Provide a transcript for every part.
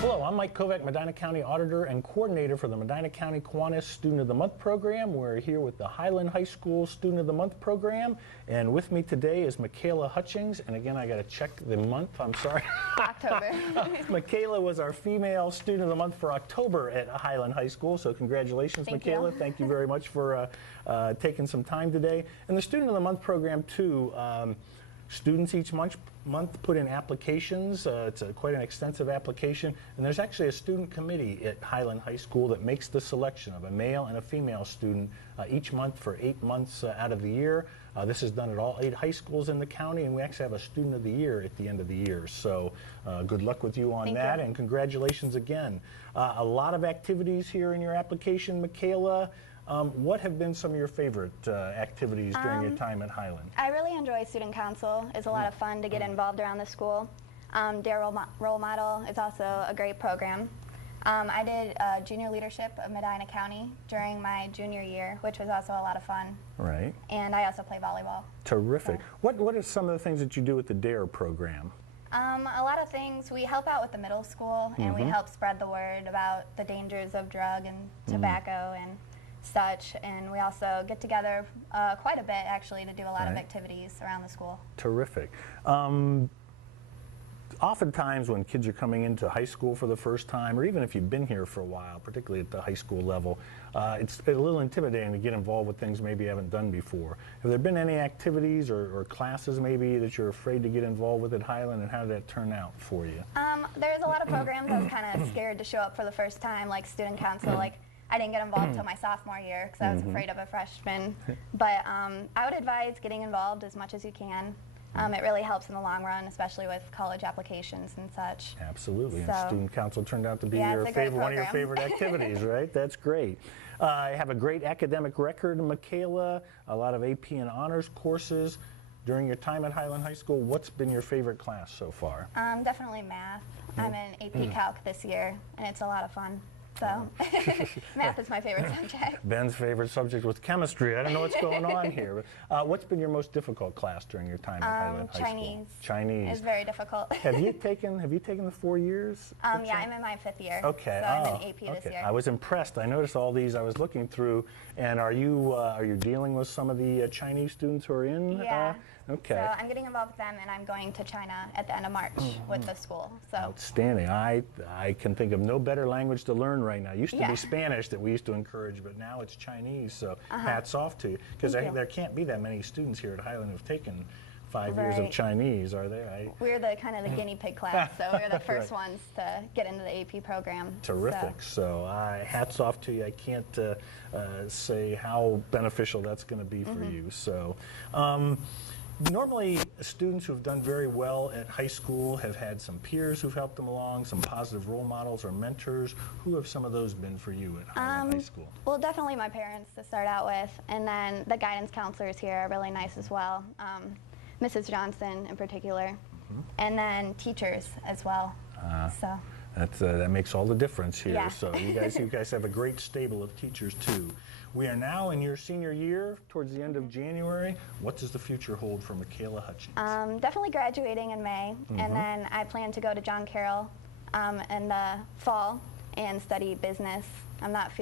Hello, I'm Mike Kovack, Medina County Auditor and Coordinator for the Medina County Kiwanis Student of the Month Program. We're here with the Highland High School Student of the Month Program, and with me today is Michaela Hutchings. And again, I got to check the month, I'm sorry. October. Michaela was our female Student of the Month for October at Highland High School, so congratulations, Thank Michaela. you. Thank you very much for taking some time today. And the Student of the Month Program, too. Students each month put in applications. It's quite an extensive application, and there's actually a student committee at Highland High School that makes the selection of a male and a female student each month for 8 months out of the year. This is done at all 8 high schools in the county, and we actually have a Student of the Year at the end of the year. So good luck with you on that, and congratulations again. A lot of activities here in your application, Michaela. What have been some of your favorite activities during your time at Highland? I really enjoy Student Council. It's a lot of fun to get involved around the school. Dare Role Model is also a great program. I did junior leadership of Medina County during my junior year, which was also a lot of fun. Right. And I also play volleyball. Terrific. So. What are some of the things that you do with the DARE program? A lot of things. We help out with the middle school, and we help spread the word about the dangers of drug and tobacco and such, and we also get together quite a bit actually to do a lot of activities around the school. Terrific. Oftentimes when kids are coming into high school for the first time, or even if you've been here for a while, particularly at the high school level, it's a little intimidating to get involved with things maybe you haven't done before. Have there been any activities or classes maybe that you're afraid to get involved with at Highland, and how did that turn out for you? There's a lot of programs I was kind of scared to show up for the first time, like Student Council. Like, I didn't get involved until my sophomore year because I was afraid of a freshman. But I would advise getting involved as much as you can. It really helps in the long run, especially with college applications and such. Absolutely. So, and Student Council turned out to be one of your favorite activities, right? That's great. I have a great academic record, Michaela, a lot of AP and honors courses. During your time at Highland High School, what's been your favorite class so far? Definitely math. I'm in AP Calc this year, and it's a lot of fun. So, math is my favorite subject. Ben's favorite subject was chemistry. I don't know what's going on here. What's been your most difficult class during your time at Highland High School? Chinese. It's very difficult. Have you taken the 4 years? Yeah, I'm in my 5th year. Okay. So I'm in AP this year. I was impressed. I noticed all these I was looking through. And are you dealing with some of the Chinese students who are in? Yeah. Okay. So I'm getting involved with them, and I'm going to China at the end of March with the school. So outstanding. I can think of no better language to learn right now. It used to be Spanish that we used to encourage, but now it's Chinese. So hats off to you, because there can't be that many students here at Highland who've taken 5 years of Chinese, are there? We're the kind of the guinea pig class, so we're the first ones to get into the AP program. Terrific. So hats off to you. I can't say how beneficial that's going to be for you. So. Normally, students who have done very well at high school have had some peers who've helped them along, some positive role models or mentors. Who have some of those been for you at Highland High School? Well, definitely my parents to start out with, and then the guidance counselors here are really nice as well. Mrs. Johnson in particular, and then teachers as well. That makes all the difference here. Yeah. So you guys have a great stable of teachers too. We are now in your senior year, towards the end of January. What does the future hold for Michaela Hutchings? Definitely graduating in May, and then I plan to go to John Carroll in the fall and study business. I'm not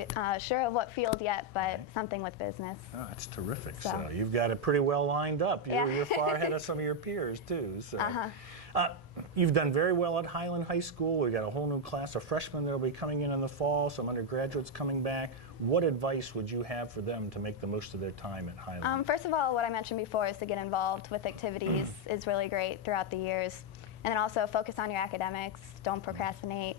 sure of what field yet, but something with business. Oh, that's terrific. So you've got it pretty well lined up. You're far ahead of some of your peers too. So. You've done very well at Highland High School. We've got a whole new class of freshmen that will be coming in the fall, some undergraduates coming back. What advice would you have for them to make the most of their time at Highland? First of all, what I mentioned before is to get involved with activities is really great throughout the years. And then also focus on your academics. Don't procrastinate.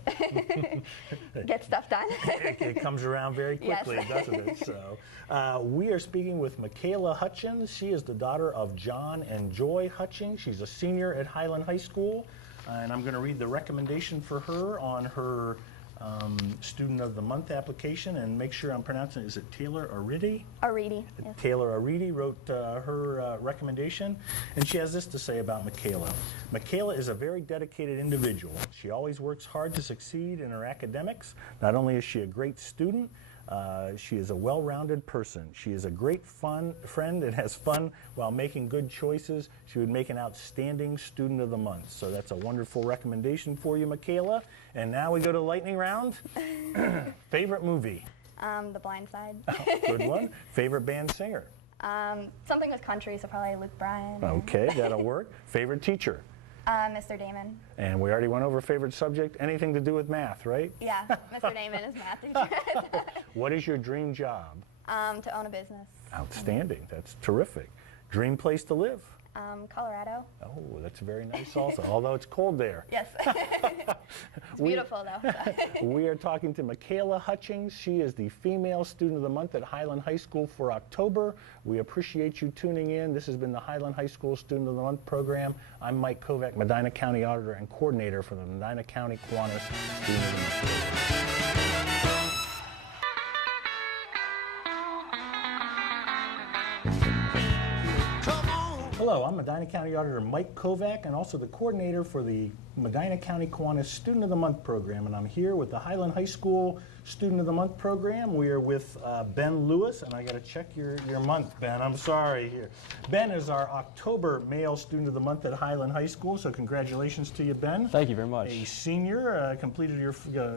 Get stuff done. It comes around very quickly, doesn't it? So, we are speaking with Michaela Hutchings. She is the daughter of John and Joy Hutchings. She's a senior at Highland High School. And I'm going to read the recommendation for her on her Student of the Month application, and make sure I'm pronouncing it. Is it Taylor Aridi? Aridi. Yes. Taylor Aridi wrote her recommendation, and she has this to say about Michaela. Michaela is a very dedicated individual. She always works hard to succeed in her academics. Not only is she a great student, She is a well-rounded person. She is a great fun friend and has fun while making good choices. She would make an outstanding student of the month. So that's a wonderful recommendation for you, Michaela. And now we go to lightning round. Favorite movie? The Blind Side. Good one. Favorite band singer? Something with country, so probably Luke Bryan. Okay, that'll work. Favorite teacher? Mr. Damon. And we already went over favorite subject. Anything to do with math, right? Yeah, Mr. Damon is math teacher. What is your dream job? To own a business. Outstanding. That's terrific. Dream place to live? Colorado. Oh, that's very nice also, although it's cold there. Yes. It's beautiful though. We are talking to Michaela Hutchings. She is the Female Student of the Month at Highland High School for October. We appreciate you tuning in. This has been the Highland High School Student of the Month program. I'm Mike Kovack, Medina County Auditor and Coordinator for the Medina County Kiwanis Student of the Month program. Hello, I'm Medina County Auditor Mike Kovack and also the coordinator for the Medina County Kiwanis Student of the Month program. And I'm here with the Highland High School Student of the Month program. We are with Ben Lewis, and I got to check your month, Ben. I'm sorry here. Ben is our October Male Student of the Month at Highland High School, so congratulations to you, Ben. Thank you very much. A senior, completed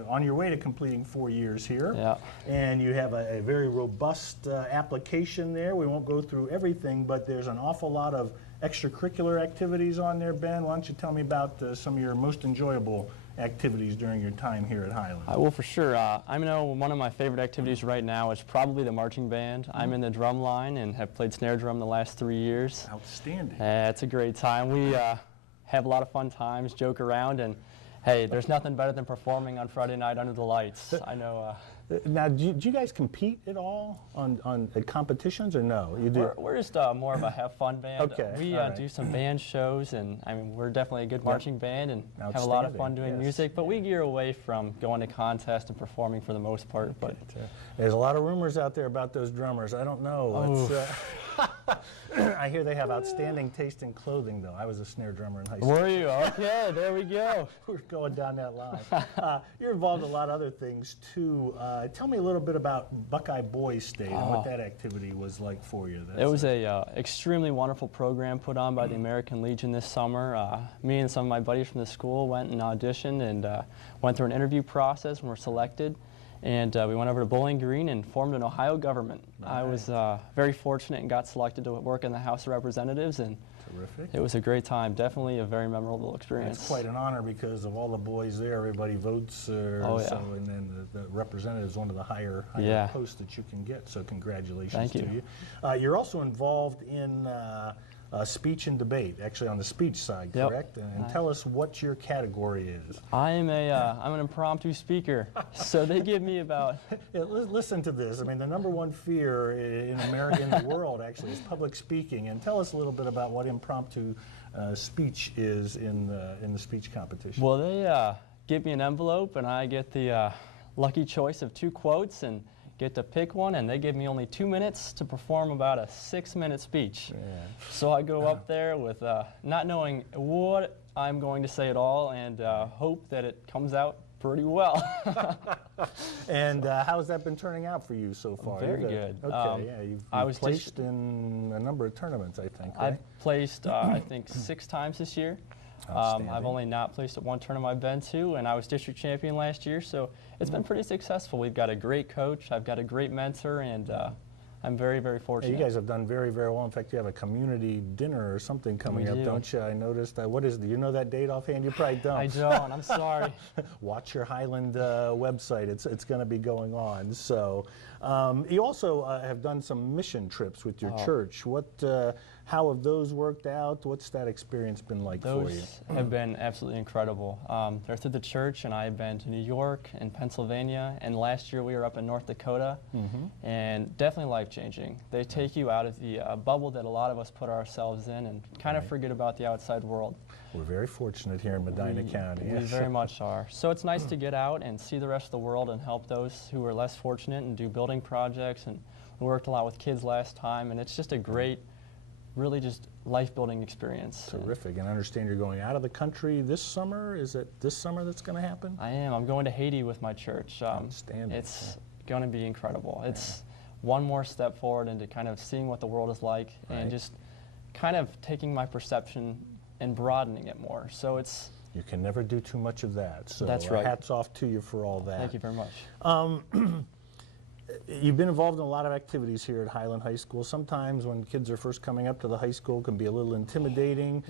on your way to completing 4 years here. Yeah. And you have a very robust application there. We won't go through everything, but there's an awful lot of extracurricular activities on there, Ben. Why don't you tell me about some of your most enjoyable activities during your time here at Highland? Well, for sure. I know one of my favorite activities right now is probably the marching band. I'm in the drum line and have played snare drum the last 3 years. Outstanding. It's a great time. We have a lot of fun times, joke around, and hey, there's nothing better than performing on Friday night under the lights. I know. Now, do you guys compete at all on competitions, or no? You do. We're just more of a have fun band. Okay. We all right. do some band shows, and I mean we're definitely a good marching band and have a lot of fun doing music. But we gear away from going to contests and performing for the most part. Okay. But there's a lot of rumors out there about those drummers. I don't know. I hear they have outstanding taste in clothing, though. I was a snare drummer in high school. Were you? Okay, there we go. We're going down that line. You're involved in a lot of other things, too. Tell me a little bit about Buckeye Boys State and what that activity was like for you. It was a extremely wonderful program put on by the American Legion this summer. Me and some of my buddies from the school went and auditioned and went through an interview process and were selected. And we went over to Bowling Green and formed an Ohio government. Nice. I was very fortunate and got selected to work in the House of Representatives, and terrific. It was a great time. Definitely a very memorable experience. It's quite an honor because of all the boys there, everybody votes. So, and then the representative is one of the higher posts that you can get. So congratulations to you. You're also involved in speech and debate, actually on the speech side, correct? And tell us what your category is. I'm an impromptu speaker, so they give me about... Listen to this. I mean, the #1 fear in America, in the world, actually, is public speaking. And tell us a little bit about what impromptu speech is in the speech competition. Well, they give me an envelope, and I get the lucky choice of 2 quotes, and get to pick one, and they give me only 2 minutes to perform about a 6-minute speech. Yeah. So I go up there with not knowing what I'm going to say at all, and hope that it comes out pretty well. And how has that been turning out for you so far? Very good. Okay, you've placed in a number of tournaments, I think, right? I've placed, I think, 6 times this year. I've only not placed at one tournament I've been to, and I was district champion last year, so it's been pretty successful. We've got a great coach, I've got a great mentor, and I'm very, very fortunate. Hey, you guys have done very, very well. In fact, you have a community dinner or something coming up, don't you? I noticed. What is it? Do you know that date offhand? You probably don't. I don't. I'm sorry. Watch your Highland website. It's going to be going on. So, you also have done some mission trips with your church. How have those worked out? What's that experience been like for you? Those have been absolutely incredible. They're through the church, and I've been to New York and Pennsylvania, and last year we were up in North Dakota, and definitely life-changing. They take you out of the bubble that a lot of us put ourselves in and kind of forget about the outside world. We're very fortunate here in Medina County. We very much are. So it's nice to get out and see the rest of the world and help those who are less fortunate and do building projects. And we worked a lot with kids last time, and it's just a great, really just life-building experience. Terrific. And I understand you're going out of the country this summer. Is it this summer that's going to happen? I am. I'm going to Haiti with my church. Outstanding. It's going to be incredible. It's one more step forward into kind of seeing what the world is like and just kind of taking my perception and broadening it more. So it's... You can never do too much of that. So That's right. Hats off to you for all that. Thank you very much. You've been involved in a lot of activities here at Highland High School. Sometimes when kids are first coming up to the high school, it can be a little intimidating.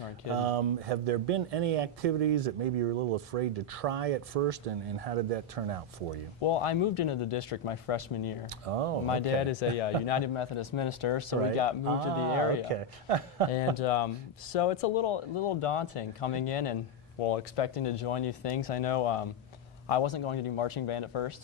Have there been any activities that maybe you're a little afraid to try at first, and how did that turn out for you? Well, I moved into the district my freshman year. Oh, My dad is a United Methodist minister, so we got moved to the area. And so it's a little daunting coming in and, well, expecting to join new things. I know I wasn't going to do marching band at first.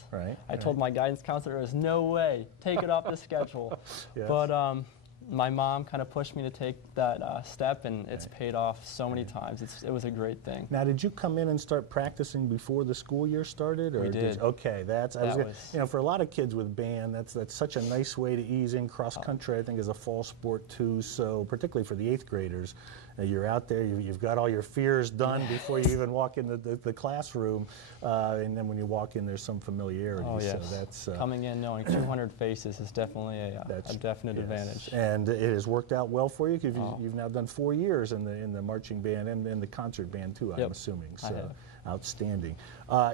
I told my guidance counselor there was no way, take it off the schedule. But my mom kind of pushed me to take that step, and it's paid off so many times. It was a great thing. Now, did you come in and start practicing before the school year started? Or we did. Okay, you know, for a lot of kids with band, that's such a nice way to ease in. Cross country, I think, is a fall sport too. So particularly for the 8th graders, you're out there, you've got all your fears done before you even walk in the classroom, and then when you walk in, there's some familiarity. Oh, yes. So that's coming in knowing 200 faces is definitely a definite advantage. And it has worked out well for you because you've now done 4 years in the marching band and in the concert band too. I'm assuming. So outstanding.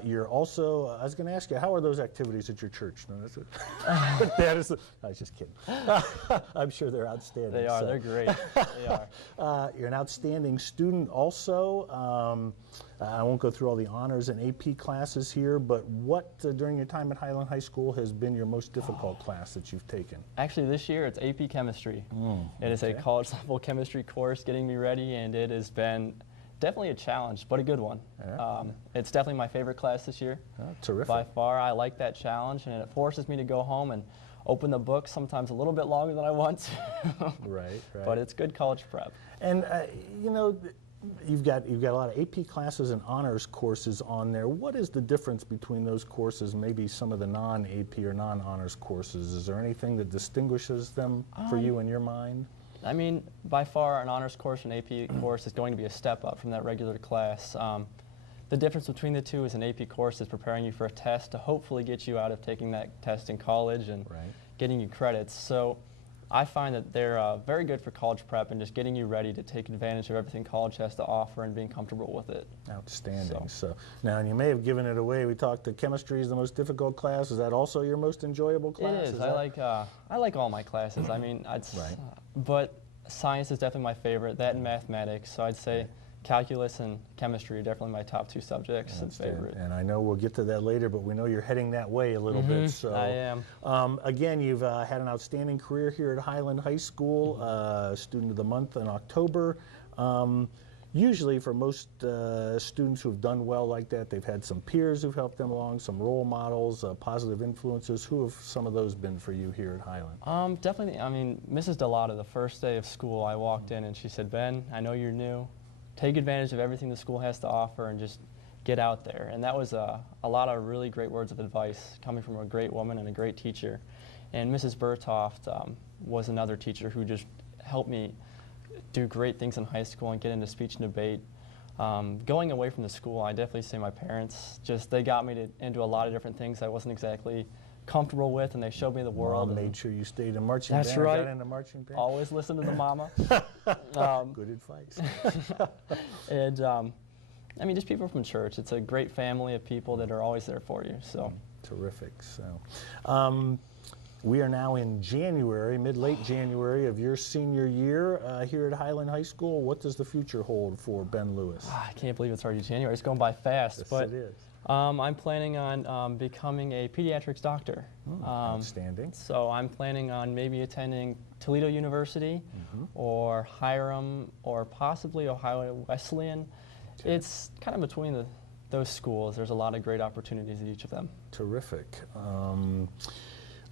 You're also. I was going to ask you, how are those activities at your church? No, that's it. I was just kidding. I'm sure they're outstanding. They are. So. They're great. They are. You're an outstanding student also. I won't go through all the honors and AP classes here, but what during your time at Highland High School has been your most difficult class that you've taken? Actually, this year it's AP Chemistry. It is a college level chemistry course getting me ready, and it has been definitely a challenge, but a good one. It's definitely my favorite class this year. Terrific. By far, I like that challenge, and it forces me to go home and open the book sometimes a little bit longer than I want to. Right. But it's good college prep. And you know, you've got a lot of AP classes and honors courses on there. What is the difference between those courses, maybe some of the non-AP or non-honors courses? Is there anything that distinguishes them for you in your mind? I mean, by far, an honors course and AP course is going to be a step up from that regular class. The difference between the two is an AP course is preparing you for a test to hopefully get you out of taking that test in college and getting you credits. So I find that they're very good for college prep and just getting you ready to take advantage of everything college has to offer and being comfortable with it. Outstanding. So now, and you may have given it away. We talked that chemistry is the most difficult class. Is that also your most enjoyable class? It is. I like all my classes. I mean, but science is definitely my favorite. That and mathematics. So I'd say calculus and chemistry are definitely my top 2 subjects and favorite. And I know we'll get to that later, but we know you're heading that way a little bit. So I am. Again, you've had an outstanding career here at Highland High School, Student of the Month in October. Usually for most students who have done well like that, they've had some peers who've helped them along, some role models, positive influences. Who have some of those been for you here at Highland? Definitely, I mean, Mrs. Delata, the first day of school, I walked in and she said, Ben, I know you're new. Take advantage of everything the school has to offer and just get out there. And that was a lot of really great words of advice coming from a great woman and a great teacher. And Mrs. Bertoft was another teacher who just helped me do great things in high school and get into speech and debate. Going away from the school, I definitely say my parents, they got me into a lot of different things I wasn't exactly comfortable with, and they showed me the world. Mom made sure you stayed in marching band. That's right. Got into marching band. Always listen to the mama. Good advice. And I mean, just people from church. It's a great family of people that are always there for you. So terrific. So. We are now in January, late January of your senior year here at Highland High School. What does the future hold for Ben Lewis? I can't believe it's already January. It's going by fast. Yes, but it is. I'm planning on becoming a pediatrics doctor. Outstanding. So I'm planning on maybe attending Toledo University or Hiram or possibly Ohio Wesleyan. Okay. It's kind of between those schools. There's a lot of great opportunities at each of them. Terrific.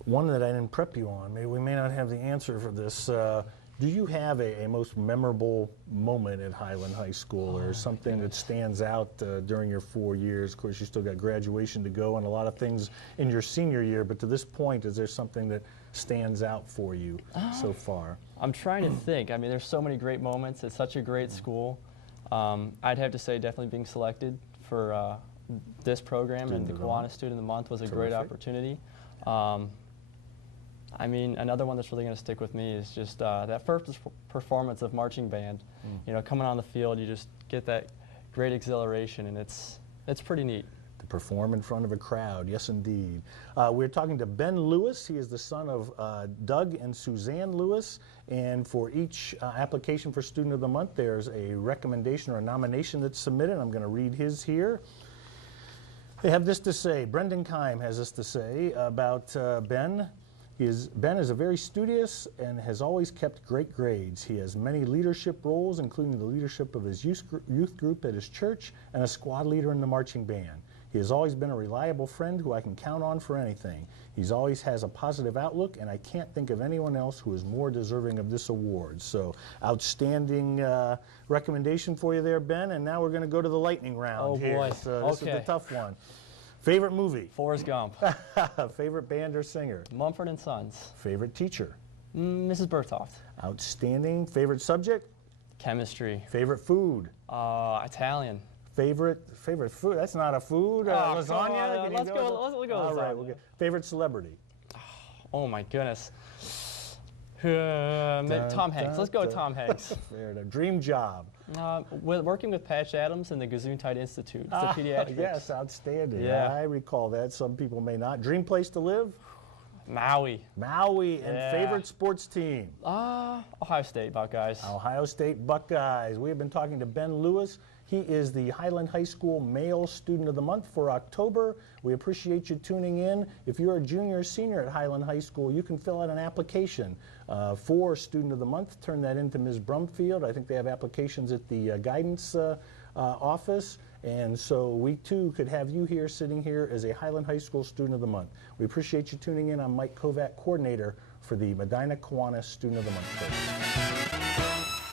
One that I didn't prep you on, maybe we may not have the answer for this. Do you have a most memorable moment at Highland High School or something that stands out during your 4 years? Of course, you still got graduation to go and a lot of things in your senior year, but to this point, is there something that stands out for you so far? I'm trying to think. I mean, there's so many great moments. It's such a great school. I'd have to say definitely being selected for this program and the Kiwanis Student of the Month was a great opportunity. I mean, another one that's really going to stick with me is just that first performance of marching band. You know, coming on the field, you just get that great exhilaration, and it's pretty neat. To perform in front of a crowd, yes indeed. We're talking to Ben Lewis. He is the son of Doug and Suzanne Lewis, and for each application for Student of the Month, there's a recommendation or a nomination that's submitted. I'm going to read his here. They have this to say. Brendan Keim has this to say about Ben. Ben is a very studious and has always kept great grades. He has many leadership roles, including the leadership of his youth group at his church and a squad leader in the marching band. He has always been a reliable friend who I can count on for anything. He always has a positive outlook, and I can't think of anyone else who is more deserving of this award. So, outstanding recommendation for you there, Ben. And now we're going to go to the lightning round. Oh, here. boy. So this is the tough one. Favorite movie? Forrest Gump. Favorite band or singer? Mumford & Sons. Favorite teacher? Mrs. Berthoft. Outstanding. Favorite subject? Chemistry. Favorite food? Italian. Favorite food? That's not a food. Lasagna? Let's go with All right. lasagna. Favorite celebrity? Oh my goodness. Tom Hanks. Let's go with Tom Hanks. Dream job? Working with Patch Adams and the Gesundheit Institute. It's the pediatrics. Yes, outstanding. Yeah. I recall that. Some people may not. Dream place to live? Maui. Maui. And Yeah. favorite sports team? Ohio State Buckeyes. Ohio State Buckeyes. We have been talking to Ben Lewis. He is the Highland High School Male Student of the Month for October. We appreciate you tuning in. If you're a junior or senior at Highland High School, you can fill out an application for Student of the Month. Turn that into Ms. Brumfield. I think they have applications at the guidance office. And so we, too, could have you here, sitting here as a Highland High School Student of the Month. We appreciate you tuning in. I'm Mike Kovack, coordinator for the Medina Kiwanis Student of the Month program.